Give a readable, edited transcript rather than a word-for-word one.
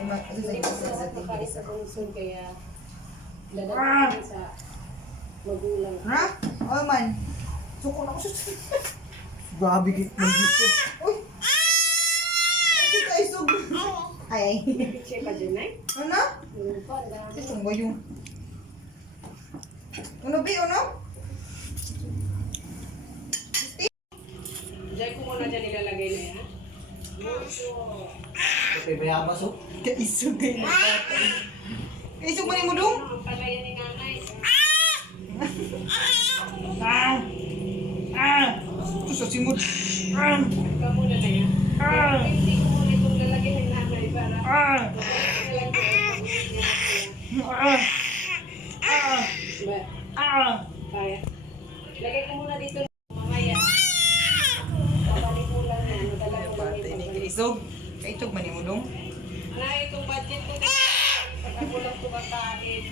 Hindi ko sa pagkain sa konsol kaya lalagyan sa magulang. Ha? Oh man. Suko na ko sa... Grabe git man dito. Uy! Ito tayo sug. Ay. Check ka dyan eh. Ano? Ano pa? Ang dami. Ito ba yung... Ano ba yun, ano? Diyan ko muna dyan ilalagay na yan. Okay, may amas oh. Kaisog kayo na tatay. Kaisog man mo dong? Ang palayan ni nanay. Ito sa simod. Ika muna na yan. Hindi ko muna itong lalagay ng nanay para kaya. Lagay ko muna dito mamaya. Babalik mo lang yan. Madala ko lang Patay ni ito. kaisog. Kaisog man mo dong? Ano itong budget ko? Pagkakulang ito kakain.